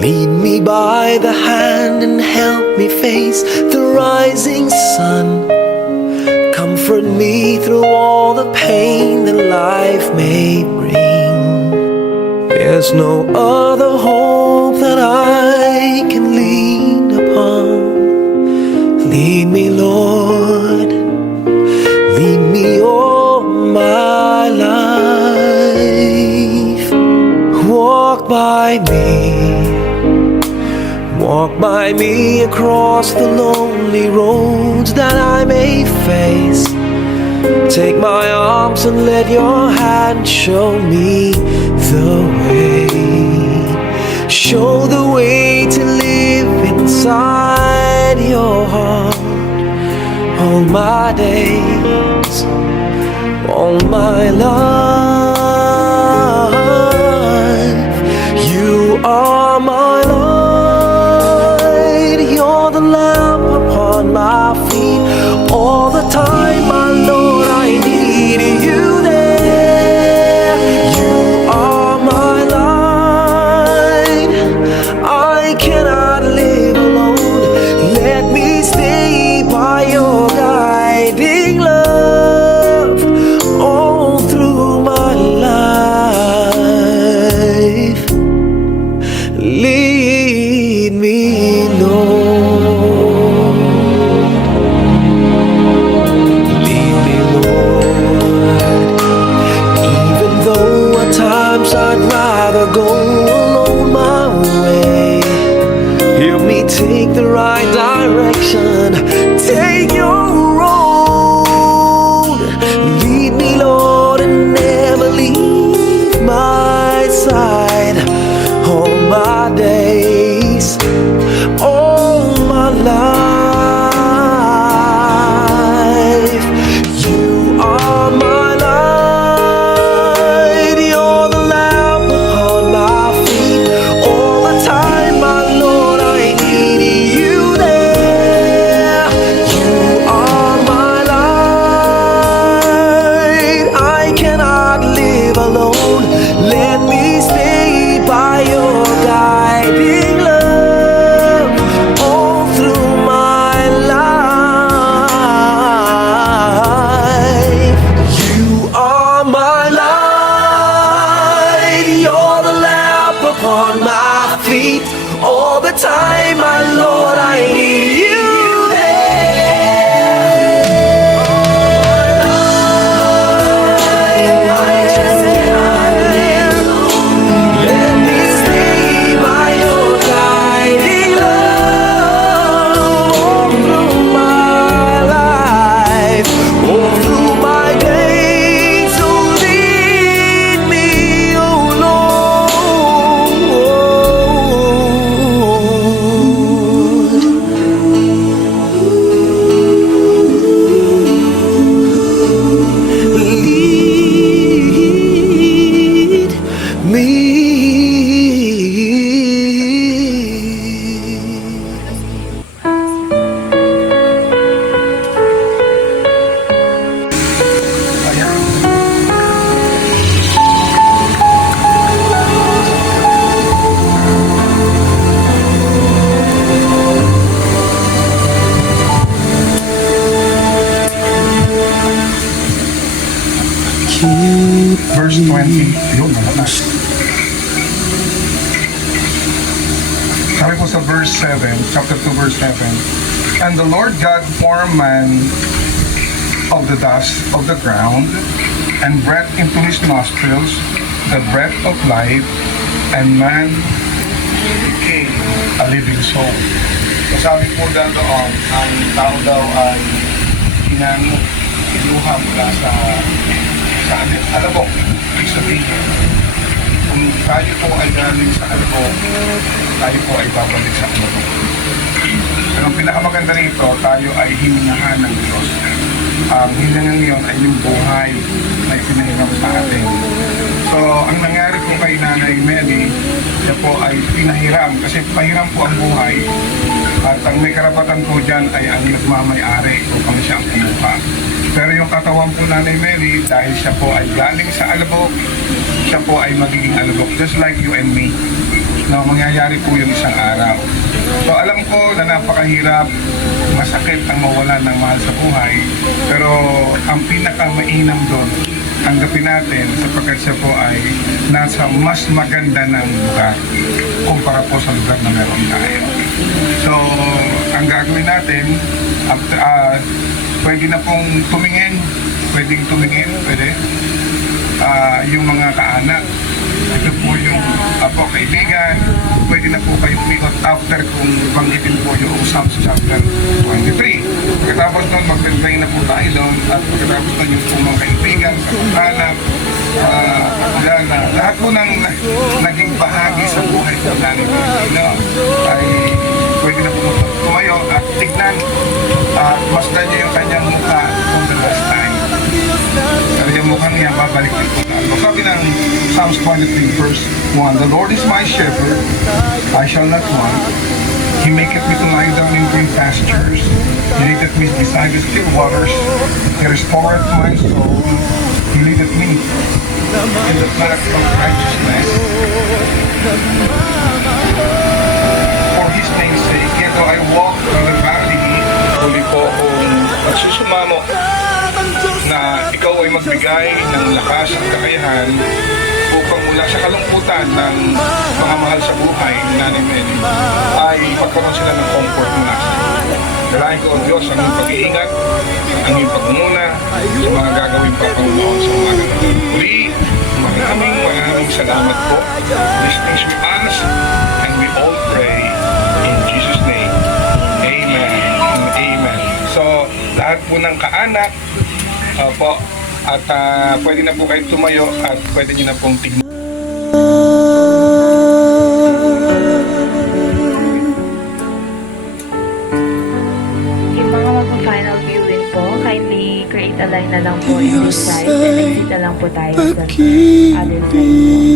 Lead me by the hand and help me face the rising sun. Comfort me through all the pain that life may bring. There's no other hope that I can lean upon. Lead me, Lord, lead me all my life. Walk by me across the lonely roads that I may face. Take my arms and let your hand show me the way. Show the way to live inside your heart all my days, all my life. You are my light, you're the lamp upon my feet. All the time, my Lord, I need you there. You are my light, I cannot live alone. Let me stay by your guiding love all through my life. Lead me, Lord. Lead me, Lord. Even though at times I'd rather go alone my way, help me take the right direction. Take your road. Lead me, Lord, and never leave my side. All my days, all my life. You are my light, you're the lamp upon my feet. All the time, my Lord, I need you there. You are my light, I cannot live alone. Let me stay by your guiding love all through my life. You are my light, you're the lamp upon my feet. All the time, my Lord, I need you Verse 20, yun, malakas. Sabi po sa verse 7, chapter 2, verse 7, And the Lord God formed man of the dust of the ground, and breathed into his nostrils the breath of life, and man became a living soul. Sabi po doon, ang tao daw ay kinuha mula sa alabok, ibig sabihin, kung tayo po ay galing sa alabok, tayo po ay babalik sa alabok. Pero ang pinakamaganda rito, tayo ay hiningahan ng Diyos. Ang hiningahan yun ay yung buhay na ipinahiram sa atin. So, ang nangyari po kay Nanay Meli, siya po ay pinahiram, kasi pahiram po ang buhay. At ang may karapatan po dyan ay ang nagmamay-ari upang siya ang kumuha. Pero yung katawan po Nanay Meli, dahil siya po ay galing sa alabok, siya po ay magiging alabok, just like you and me. no, mangyayari po yung isang araw. So alam ko na napakahirap, masakit ang mawala ng mahal sa buhay, pero ang pinakamainam doon, tanggapin natin sapagkat siya po ay nasa mas maganda ng lugar kumpara po sa lugar na meron tayo. So, ang gagawin natin, pwede na pong tumingin, pwede, yung mga kaanak, ito po yung po kaibigan, pwede na po kayong umikot after kung banggitin po yung Psalms chapter 23. Pagkatapos nun, mag-pray na po tayo doon at pagkatapos nun yung po mga kaibigan, kapag-anak, lahat po ng naging bahagi sa buhay po namin Pilipino ay pwede na po tumayo at tignan at masdan niyo yung kanyang mukha for the last time. Pero yung mukhang niya, babalik din po tayo. Sabi ng Psalms 23 verse 1, The Lord is my shepherd, I shall not want. He maketh me to lie down in green pastures. He leadeth me beside the still waters. He restoreth my soul. He leadeth me in the path of righteousness. For His name's sake, yet though I walk through the valley, huli po akong nagsusumamo na ikaw ay magbigay ng lakas at kakayahan upang mula sa kalungkutan ng mga mahal sa buhay ni Nanay Meli ay magkaroon sila ng comfort mula sa iyo. Dalahin ko, O Diyos, ang iyong pag-iingat, ang iyong pagmumuna sa mga gagawin pa pangunaon sa mga ganun. Uli, maraming salamat po. These things we ask and we all pray in Jesus' name. Amen and amen. So, lahat po ng kaanak, po, at pwede na po kayo tumayo at pwede nyo na pong tignan. Yung mga mag-final viewing po, kindly create a line na lang po in this side and exit na lang po tayo sa other side po.